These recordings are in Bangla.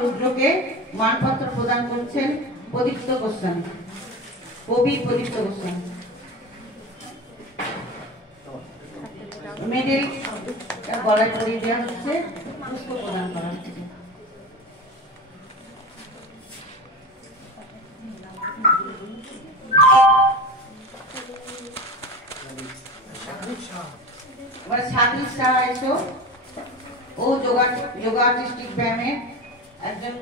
রুদ্রকে মানপত্র প্রদান করছেন প্রদীপ্ত গোস্বামী, কবি প্রদীপ্ত গোস্বামী। মেডেল গলায় পরিয়ে দেওয়া হচ্ছে, পুষ্প প্রদান করা হচ্ছে। এবার সাদিক শাহ এসো, ও যোগা আর্টিস্টিক ব্যায়ামের একজন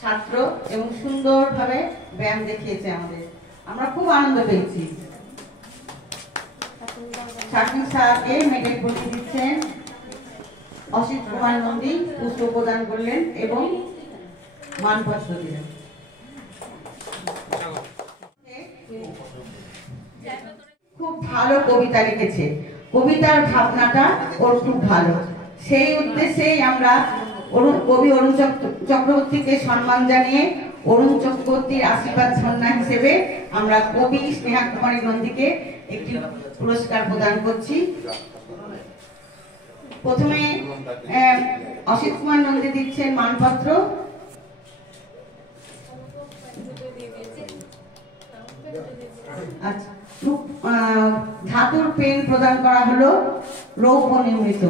ছাত্র এবং সুন্দরভাবে ব্যায়াম দেখিয়েছে আমাদের, আমরা খুব আনন্দ পেয়েছি। সাদিক শাহকে মেডেল পরিয়ে দিচ্ছেন অসিত কুমার নন্দী, পুষ্প প্রদান করলেন এবং মানপত্র দিলেন। খুব ভালো কবিতা লিখেছে, কবিতার ভাবনাটা ওর খুব ভালো। সেই উদ্দেশ্যেই আমরা কবি অরুণ চক্রবর্তীকে সম্মান জানিয়ে অরুণ চক্রবর্তীর আশীর্বাদ সন্না হিসেবে আমরা কবি স্নেহা কুমারী নন্দীকে একটি পুরস্কার প্রদান করছি। প্রথমে অসিত কুমার নন্দী দিচ্ছেন মানপত্র, আচ্ছা ধাতুর পেন প্রদান করা হলো রৌপ্য নির্মিত।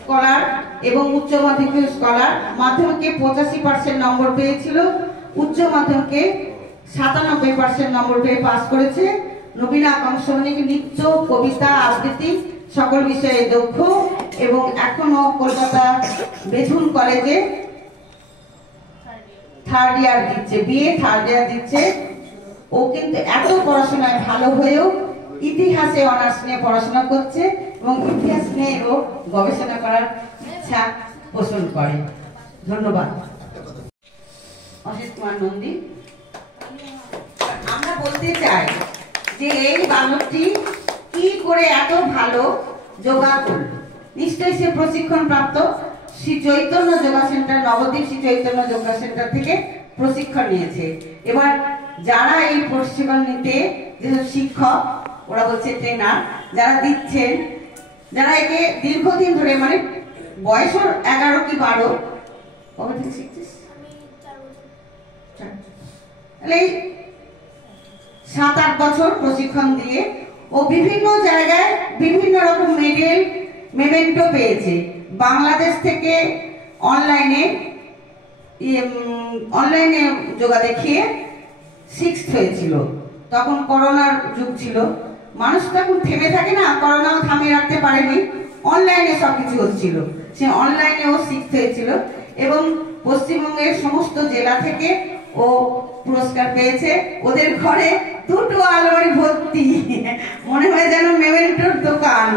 স্কলার এবং উচ্চ মাধ্যমিক স্কলার, মাধ্যমিকে 85% নম্বর পেয়েছিল, উচ্চ মাধ্যমিকে 97% নম্বর পেয়ে পাস করেছে। নবীনা আকাঙ্ক্ষী নৃত্য, কবিতা, আবৃত্তি সকল বিষয়ে দক্ষ এবং এখনো কলকাতা বেথুন কলেজে থার্ড ইয়ার দিচ্ছে, বিএ থার্ড ইয়ার দিচ্ছে। ও কিন্তু এত পড়াশোনায় ভালো হয়েও ইতিহাসে অনার্স নিয়ে পড়াশোনা করছে এবং ইতিহাস নিয়ে ও গবেষণা করার ইচ্ছা পোষণ করে। ধন্যবাদ অসিত কুমার নন্দী। আমরা বলতে চাই যে এই বালকটি কি করে এত ভালো যোগা করল, নিশ্চয়ই সে প্রশিক্ষণ প্রাপ্ত শ্রী চৈতন্য যোগা সেন্টার, নবদ্বীপ শ্রী চৈতন্য যোগা সেন্টার থেকে প্রশিক্ষণ নিয়েছে। এবার যারা এই প্রশিক্ষণ নিতে, যেসব শিক্ষক, ওরা বলছে ট্রেনার, যারা দিচ্ছেন, যারা একে দীর্ঘদিন ধরে, মানে বয়স 11 কি 12, কবে থেকে শিখছিস? 7-8 বছর প্রশিক্ষণ দিয়ে ও বিভিন্ন জায়গায় বিভিন্ন রকম মেডেল, মেমেন্টো পেয়েছে। বাংলাদেশ থেকে অনলাইনে যোগা দেখিয়ে 6th হয়েছিল। তখন করোনার যুগ ছিল, মানুষ তখন থেমে থাকে না, করোনাও থামিয়ে রাখতে পারেনি, অনলাইনে সবকিছু হচ্ছিল। সে অনলাইনেও 6th হয়েছিল এবং পশ্চিমবঙ্গের সমস্ত জেলা থেকে ও পুরস্কার পেয়েছে। ওদের ঘরে 2টো আলমারি ভর্তি, মনে হয় যেন মেমেন্টোর দোকান।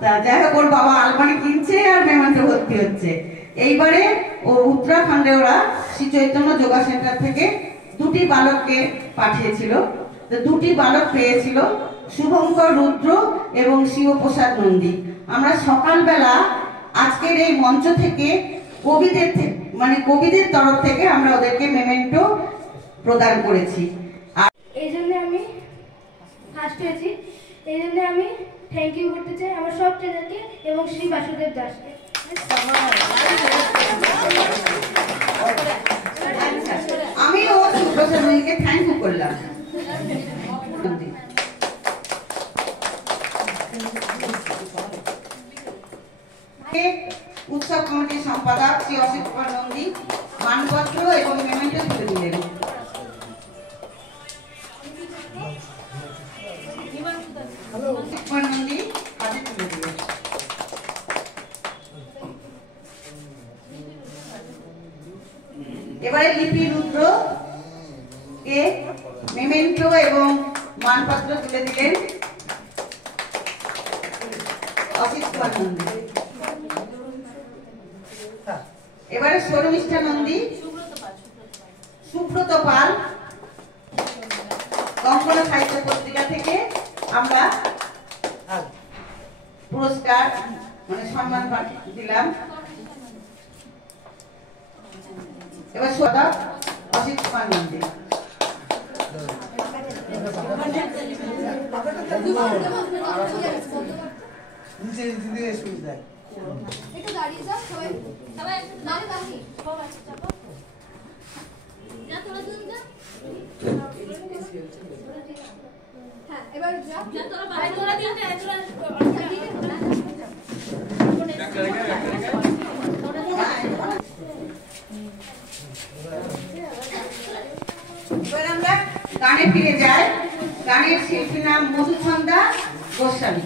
তা যাই হোক, ওর বাবা আলমারি কিনছে আর মেমেন্টো ভর্তি হচ্ছে। এইবারে ও উত্তরাখণ্ডে ওরা শ্রী চৈতন্য যোগা সেন্টার থেকে 2টি বালককে পাঠিয়েছিল, 2টি বালক পেয়েছিল, শুভঙ্কর রুদ্র এবং শিবপ্রসাদ নন্দী। আমরা সকালবেলা আজকের এই মঞ্চ থেকে কবিদের তরফ থেকে আমরা ওদেরকে মেমেন্টো প্রদান করেছি। আর এই জন্য আমি ফার্স্ট হয়েছি, এই জন্য আমি থ্যাংক ইউ করতে চাই আমার সব ট্রেনারকে এবং শ্রী বাসুদেব দাসকে। আমি ও সুপ্রসাদ নন্দীকে থ্যাংক ইউ করলাম। উৎসব কমিটির সম্পাদক শ্রী অসিত কুমার নন্দী মানপত্র এবং মেমেন্টো তুলে দিলেন। নন্দী হাতে তুলে দিলেন। এবারে লিপি রুদ্র কে মেমেন্টো এবং মানপত্র তুলে দিলেন অসিত কুমার নন্দী। এবারে শর্মিষ্ঠা নন্দী, সুব্রত পাল, কঙ্কনা সাহিত্য পত্রিকা থেকে আমরা পুরস্কার, মানে সম্মান দিলাম। এবার সদা অসিত কুমার নন্দী। একটু দাঁড়িয়ে যাও সবাই সবাই দাঁড়িয়ে দাঁড়িয়ে সবাই চাপো যা তোরা তুমি যা হ্যাঁ এবার যা তোরা দিতে এবার আমরা গানে ফিরে যাই। গানের শিল্পী নাম মধুচন্দা গোস্বামী।